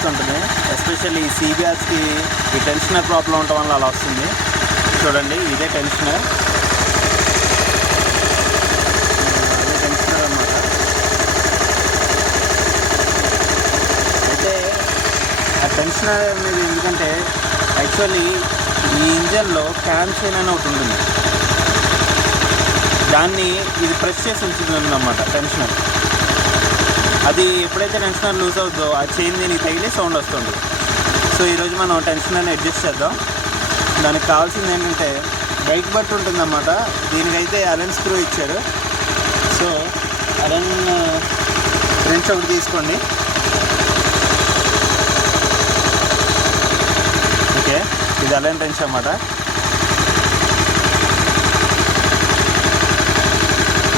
వస్తుంటుంది. ఎస్పెషల్లీ ఈ సీబియాస్కి ఈ టెన్షనర్ ప్రాబ్లం ఉండటం వల్ల అలా వస్తుంది. చూడండి, ఇదే టెన్షనర్ అన్నమాట. అయితే ఆ టెన్షనర్ అనేది ఎందుకంటే యాక్చువల్లీ ఈ ఇంజన్లో క్యామ్ చైన్ అని ఒకటి ఉంటుంది, దాన్ని ఇది ప్రెస్ చేసి ఉంచుతుంది అన్నమాట టెన్షనర్. అది ఎప్పుడైతే టెన్షనర్ లూజ్ అవుతుందో ఆ చైన్ దీనికి తగిలి సౌండ్ వస్తుంది. సో ఈరోజు మనం టెన్షనర్ని అడ్జస్ట్ చేద్దాం. దానికి కావాల్సింది ఏంటంటే బైక్ బట్ ఉంటుందన్నమాట. దీనికైతే అలెన్ స్క్రూ ఇచ్చారు. సో అలెన్ ఫ్రెండ్స్ ఒకటి తీసుకోండి. ఓకే, ఇది అలెన్ రెంచ్ అన్నమాట.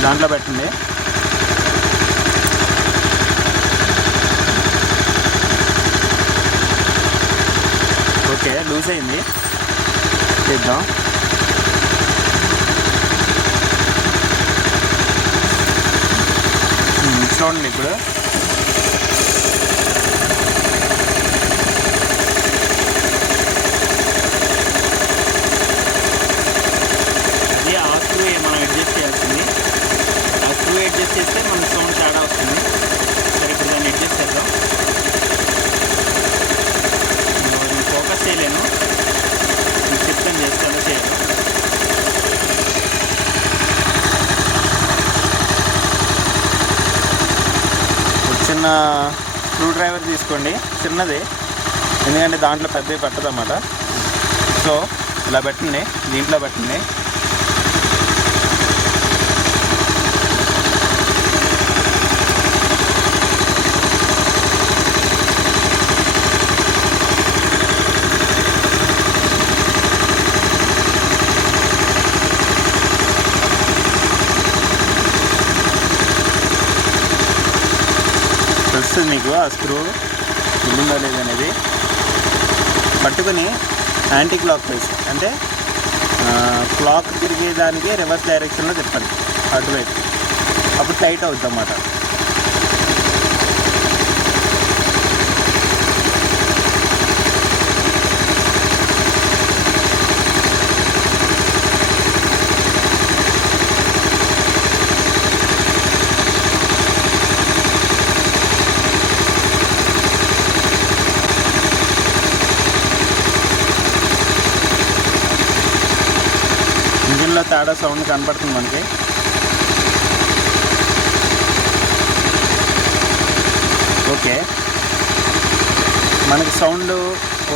దాంట్లో పెట్టండి. ఓకే, లూజ్ అయింది. చేద్దాం. చూడండి, ఇప్పుడు అది ఆ స్క్రూ మనం అడ్జస్ట్ చేయాల్సింది. ఆ స్క్రూ అడ్జస్ట్ చేస్తే మనకు సౌండ్ తేడా వస్తుంది. సరే, ఇప్పుడు దాన్ని అడ్జస్ట్ చేద్దాం. నేను ఫోకస్ చేయలేను, మీకు చెప్తాను చేస్తే ఎలా చేయాలి. చిన్న స్క్రూ డ్రైవర్ తీసుకోండి, చిన్నది, ఎందుకంటే దాంట్లో పెద్దవి పెట్టదన్నమాట. సో ఇలా పెట్టండి, దీంట్లో పెట్టండి. తెలుస్తుంది మీకు ఆ స్క్రూ ఉందో లేదనేది. పట్టుకుని యాంటీ క్లాక్ వైజ్, అంటే క్లాక్ తిరిగేదానికి రివర్స్ డైరెక్షన్లో తిప్పండి అటువైపు. అప్పుడు టైట్ అవుతుంది అన్నమాట. ఇంజిన్లో తేడా సౌండ్ కనపడుతుంది మనకి. ఓకే, మనకి సౌండ్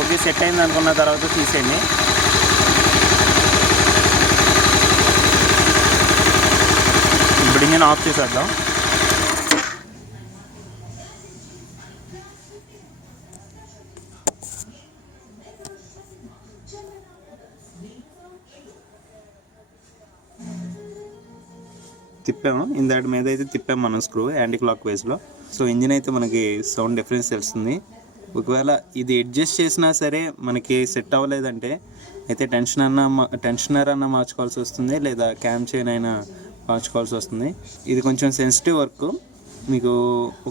ఓకే సెట్ అయింది అనుకున్న తర్వాత తీసేయండి. ఇప్పుడు ఇంజిన్ ఆఫ్ చేసేద్దాం. తిప్పాము, ఇందాటి మీద అయితే తిప్పాము మనం స్క్రూ యాంటీ క్లాక్ వైజ్లో. సో ఇంజిన్ అయితే మనకి సౌండ్ డిఫరెన్స్ తెలుస్తుంది. ఒకవేళ ఇది అడ్జస్ట్ చేసినా సరే మనకి సెట్ అవ్వలేదంటే అయితే టెన్షనర్ అన్న మార్చుకోవాల్సి వస్తుంది, లేదా క్యామ్ చైన్ అయినా మార్చుకోవాల్సి వస్తుంది. ఇది కొంచెం సెన్సిటివ్ వర్క్. మీకు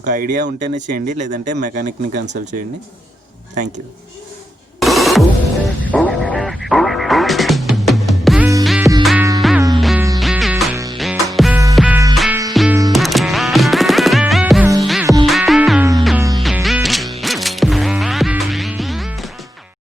ఒక ఐడియా ఉంటేనే చేయండి, లేదంటే మెకానిక్ని కన్సల్ట్ చేయండి. Thank you.